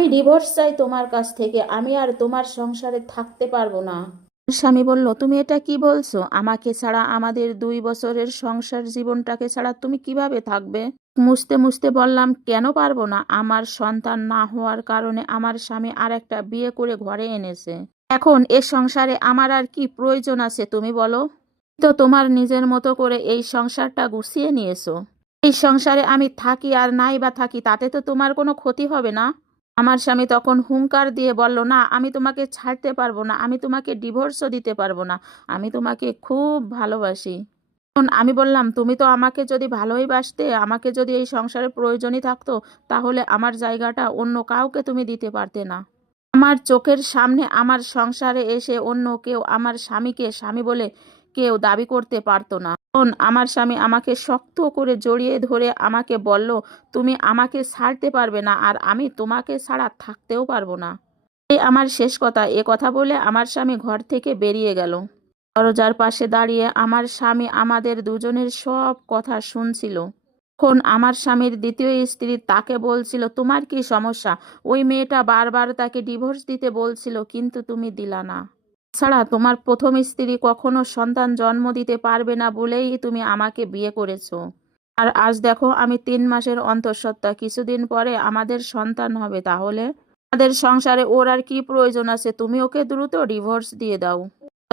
আমি ডিভোর্স চাই তোমার কাছ থেকে, আমি আর তোমার সংসারে থাকতে পারব না। স্বামী বলল, তুমি এটা কি বলছো? আমাকে ছাড়া আমাদের দুই বছরের সংসার জীবনটাকে ছাড়া তুমি কীভাবে থাকবে? মুছতে মুছতে বললাম, কেন পারব না? আমার সন্তান না হওয়ার কারণে আমার স্বামী আর একটা বিয়ে করে ঘরে এনেছে। এখন এ সংসারে আমার আর কি প্রয়োজন আছে তুমি বলো? তো তোমার নিজের মতো করে এই সংসারটা গুছিয়ে নিয়েছো। এই সংসারে আমি থাকি আর নাই বা থাকি, তাতে তো তোমার কোনো ক্ষতি হবে না? আমার স্বামী তখন হুংকার দিয়ে বলল, না, আমি তোমাকে ছাড়তে পারব না, আমি তোমাকে ডিভোর্সও দিতে পারব না, আমি তোমাকে খুব ভালোবাসি। আমি বললাম, তুমি তো আমাকে যদি ভালোই বাসতে, আমাকে যদি এই সংসারে প্রয়োজনই থাকতো, তাহলে আমার জায়গাটা অন্য কাউকে তুমি দিতে পারতে না। আমার চোখের সামনে আমার সংসারে এসে অন্য কেউ আমার স্বামীকে, স্বামী বলে কেউ দাবি করতে পারতো না। তখন আমার স্বামী আমাকে শক্ত করে জড়িয়ে ধরে আমাকে বলল, তুমি আমাকে ছাড়তে পারবে না আর আমি তোমাকে ছাড়া থাকতেও পারব না। এই আমার শেষ কথা। এ কথা বলে আমার স্বামী ঘর থেকে বেরিয়ে গেল। দরজার পাশে দাঁড়িয়ে আমার স্বামী আমাদের দুজনের সব কথা শুনছিল। তখন আমার স্বামীর দ্বিতীয় স্ত্রী তাকে বলছিল, তোমার কি সমস্যা? ওই মেয়েটা বারবার তাকে ডিভোর্স দিতে বলছিল, কিন্তু তুমি দিলা না। ছাড়া তোমার প্রথম স্ত্রী কখনো সন্তান জন্ম দিতে পারবে না বলেই তুমি আমাকে বিয়ে করেছ। আর আজ দেখো আমি তিন মাসের অন্তঃসত্ত্বা, কিছুদিন পরে আমাদের সন্তান হবে তাহলে? আমাদের সংসারে ওর আর কি প্রয়োজন আছে? তুমি ওকে দ্রুত ডিভোর্স দিয়ে দাও।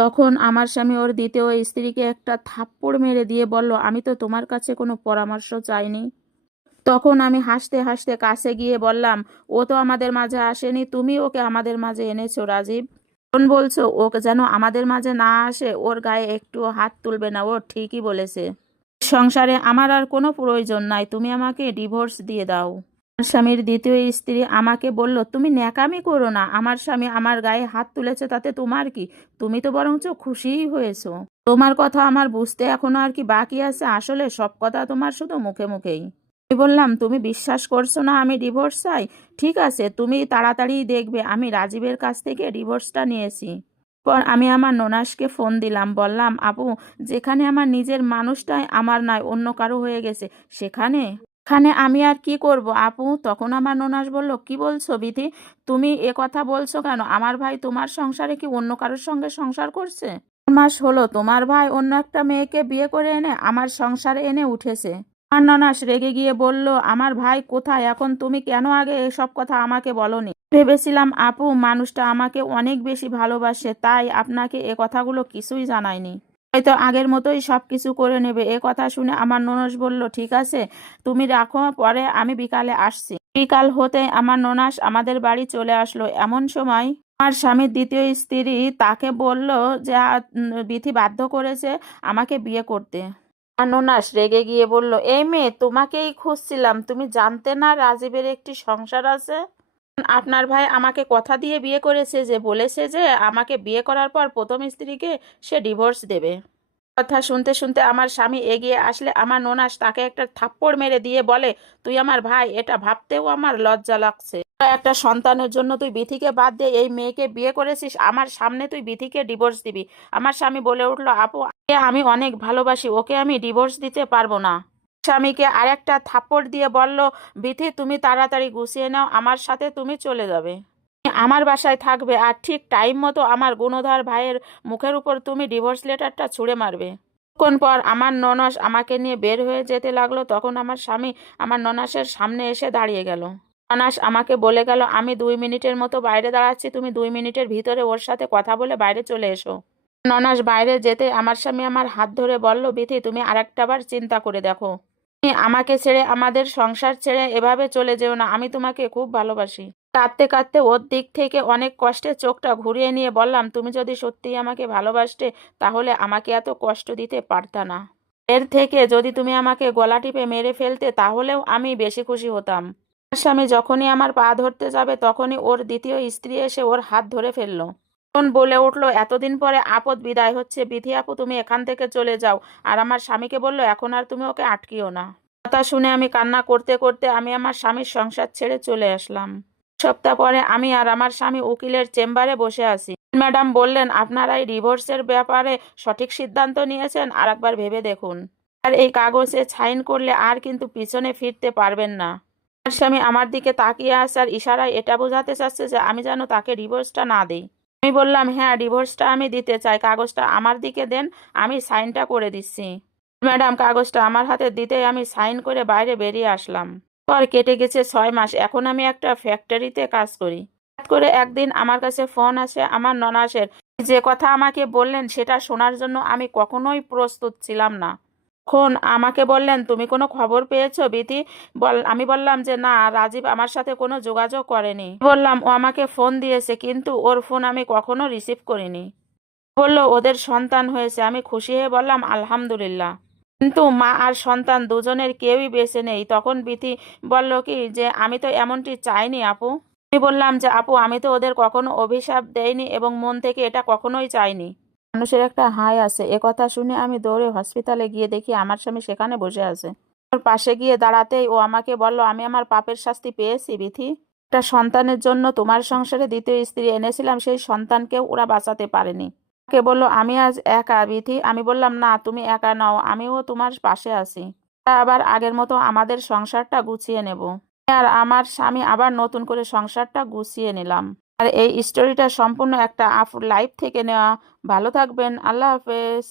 তখন আমার স্বামী ওর দ্বিতীয় স্ত্রীকে একটা থাপ্পড় মেরে দিয়ে বলল, আমি তো তোমার কাছে কোনো পরামর্শ চাইনি। তখন আমি হাসতে হাসতে কাছে গিয়ে বললাম, ও তো আমাদের মাঝে আসেনি, তুমি ওকে আমাদের মাঝে এনেছো, রাজীব। কোন বলছো ওকে যেন আমাদের মাঝে না আসে, ওর গায়ে একটুও হাত তুলবে না, ও ঠিকই বলেছে। সংসারে আমার আর কোনো প্রয়োজন নাই, তুমি আমাকে ডিভোর্স দিয়ে দাও। আমার স্বামীর দ্বিতীয় স্ত্রী আমাকে বলল, তুমি ন্যাকামি করো না, আমার স্বামী আমার গায়ে হাত তুলেছে, তাতে তোমার কি? তুমি তো বরঞ্চ খুশিই হয়েছো। তোমার কথা আমার বুঝতে এখনও আর কি বাকি আছে? আসলে সব কথা তোমার শুধু মুখে মুখেই। আমি বললাম, তুমি বিশ্বাস করছ না আমি ডিভোর্স চাই? ঠিক আছে, তুমি তাড়াতাড়ি দেখবে, আমি রাজীবের কাছ থেকে ডিভোর্সটা নিয়েছি। পর আমি আমার ননাসকে ফোন দিলাম, বললাম, আপু, যেখানে আমার নিজের মানুষটাই আমার নয়, অন্য কারও হয়ে গেছে, সেখানে? এখানে আমি আর কি করব, আপু? তখন আমার ননাস বলল, কি বলছো বিধি তুমি এ কথা বলছো কেন? আমার ভাই তোমার সংসারে কি অন্য কারোর সঙ্গে সংসার করছে? মাস হলো, তোমার ভাই অন্য একটা মেয়েকে বিয়ে করে এনে আমার সংসারে এনে উঠেছে। ননাস রেগে গিয়ে বলল, আমার ভাই কোথায়? এখন তুমি কেন আগে এসব কথা আমাকে বলনি? ভেবেছিলাম, আপু, মানুষটা আমাকে অনেক বেশি ভালোবাসে, তাই আপনাকে এ কথাগুলো কিছুই জানায়নি। হয়তো আগের মতোই সব কিছু করে নেবে। এ কথা শুনে আমার ননাস বলল, ঠিক আছে, তুমি রাখো, পরে আমি বিকালে আসছি। বিকাল হতে আমার ননাস আমাদের বাড়ি চলে আসলো। এমন সময় আমার স্বামীর দ্বিতীয় স্ত্রী তাকে বলল যে বিথি বাধ্য করেছে আমাকে বিয়ে করতে। আর ননাস রেগে গিয়ে বলল, এই মেয়ে, তোমাকেই খুঁজছিলাম। তুমি জানতে না রাজীবের একটি সংসার আছে? আপনার ভাই আমাকে কথা দিয়ে বিয়ে করেছে যে, বলেছে যে, আমাকে বিয়ে করার পর প্রথম স্ত্রীকে সে ডিভোর্স দেবে। কথা শুনতে শুনতে আমার স্বামী এগিয়ে আসলে আমার নোনাস তাকে একটা থাপ্পড় মেরে দিয়ে বলে, তুই আমার ভাই, এটা ভাবতেও আমার লজ্জা লাগছে। একটা সন্তানের জন্য তুই বিথিকে বাদ দিয়ে এই মেয়েকে বিয়ে করেছিস, আমার সামনে তুই বিথিকে ডিভোর্স দিবি। আমার স্বামী বলে উঠল, আপু আমি অনেক ভালোবাসি, ওকে আমি ডিভোর্স দিতে পারব না। স্বামীকে আরেকটা থাপ্পড় দিয়ে বলল, বিথি, তুমি তাড়াতাড়ি গুছিয়ে নাও, আমার সাথে তুমি চলে যাবে। আমার বাসায় থাকবে আর ঠিক টাইম মতো আমার গুণধর ভাইয়ের মুখের উপর তুমি ডিভোর্স লেটারটা ছুঁড়ে মারবে। কিছুক্ষণ পর আমার ননাস আমাকে নিয়ে বের হয়ে যেতে লাগল, তখন আমার স্বামী আমার ননাসের সামনে এসে দাঁড়িয়ে গেল। ননাস আমাকে বলে গেল, আমি দুই মিনিটের মতো বাইরে দাঁড়াচ্ছি, তুমি দুই মিনিটের ভিতরে ওর সাথে কথা বলে বাইরে চলে এসো ননাস বাইরে যেতে আমার স্বামী আমার হাত ধরে বলল, বিথি, তুমি আরেকটা বার চিন্তা করে দেখো। তুমি আমাকে ছেড়ে আমাদের সংসার ছেড়ে এভাবে চলে যেও না, আমি তোমাকে খুব ভালোবাসি কাঁদতে কাঁদতে ওর দিক থেকে অনেক কষ্টে চোখটা ঘুরিয়ে নিয়ে বললাম, তুমি যদি সত্যিই আমাকে ভালোবাসতে, তাহলে আমাকে এত কষ্ট দিতে পারতা না। এর থেকে যদি তুমি আমাকে গলা টিপে মেরে ফেলতে, তাহলেও আমি বেশি খুশি হতাম। আমার স্বামী যখনই আমার পা ধরতে যাবে, তখনই ওর দ্বিতীয় স্ত্রী এসে ওর হাত ধরে ফেলল। তখন বলে উঠল, এতদিন পরে আপদ বিদায় হচ্ছে। বিধি আপু, তুমি এখান থেকে চলে যাও। আর আমার স্বামীকে বলল, এখন আর তুমি ওকে আটকিও না। কথা শুনে আমি কান্না করতে করতে আমি আমার স্বামীর সংসার ছেড়ে চলে আসলাম। সপ্তাহ পরে আমি আর আমার স্বামী উকিলের চেম্বারে বসে আছি। ম্যাডাম বললেন আপনারা এই ডিভোর্সের ব্যাপারে সঠিক সিদ্ধান্ত নিয়েছেন আর একবার ভেবে দেখুন। আর এই কাগজে সাইন করলে আর কিন্তু পিছনে ফিরতে পারবেন না। স্বামী আমার দিকে তাকিয়ে আছে আর ইশারায় এটা বোঝাতে চাচ্ছে যে আমি যেন তাকে ডিভোর্সটা না দিই। আমি বললাম হ্যাঁ ডিভোর্সটা আমি দিতে চাই। কাগজটা আমার দিকে দেন, আমি সাইনটা করে দিচ্ছি। ম্যাডাম, কাগজটা আমার হাতে দিতেই আমি সাইন করে বাইরে বেরিয়ে আসলাম। পর কেটে গেছে ছয় মাস, এখন আমি একটা ফ্যাক্টরিতে কাজ করি। করে একদিন আমার কাছে ফোন আসে, আমার ননাসের। যে কথা আমাকে বললেন, সেটা শোনার জন্য আমি কখনোই প্রস্তুত ছিলাম না। তখন আমাকে বললেন, তুমি কোনো খবর পেয়েছ বিথি বল, আমি বললাম যে, না, রাজীব আমার সাথে কোনো যোগাযোগ করেনি। বললাম, ও আমাকে ফোন দিয়েছে, কিন্তু ওর ফোন আমি কখনো রিসিভ করিনি। বলল, ওদের সন্তান হয়েছে। আমি খুশি হয়ে বললাম, আলহামদুলিল্লাহ। কিন্তু মা আর সন্তান দুজনের কেউই বেঁচে নেই। তখন বিথি বলল, কি যে, আমি তো এমনটি চাইনি, আপু। আমি বললাম যে, আপু, আমি তো ওদের কখনো অভিশাপ দেইনি এবং মন থেকে এটা কখনোই চাইনি। মানুষের একটা হাই আছে। এ কথা শুনে আমি দৌড়ে হসপিটালে গিয়ে দেখি আমার স্বামী সেখানে বসে আছে। ওর পাশে গিয়ে দাঁড়াতেই ও আমাকে বলল, আমি আমার পাপের শাস্তি পেয়েছি, বিথি। একটা সন্তানের জন্য তোমার সংসারে দ্বিতীয় স্ত্রী এনেছিলাম, সেই সন্তানকেও ওরা বাঁচাতে পারেনি। কে বলল, আমি আজ একা, বিথি। আমি বললাম, না, তুমি একা নাও, আমিও তোমার পাশে আছি। আবার আগের মতো আমাদের সংসারটা গুছিয়ে নেব। আর আমার স্বামী আবার নতুন করে সংসারটা গুছিয়ে নিলাম। আর এই স্টোরিটা সম্পূর্ণ একটা আফ লাইফ থেকে নেওয়া। ভালো থাকবেন আল্লাহ হাফেজ।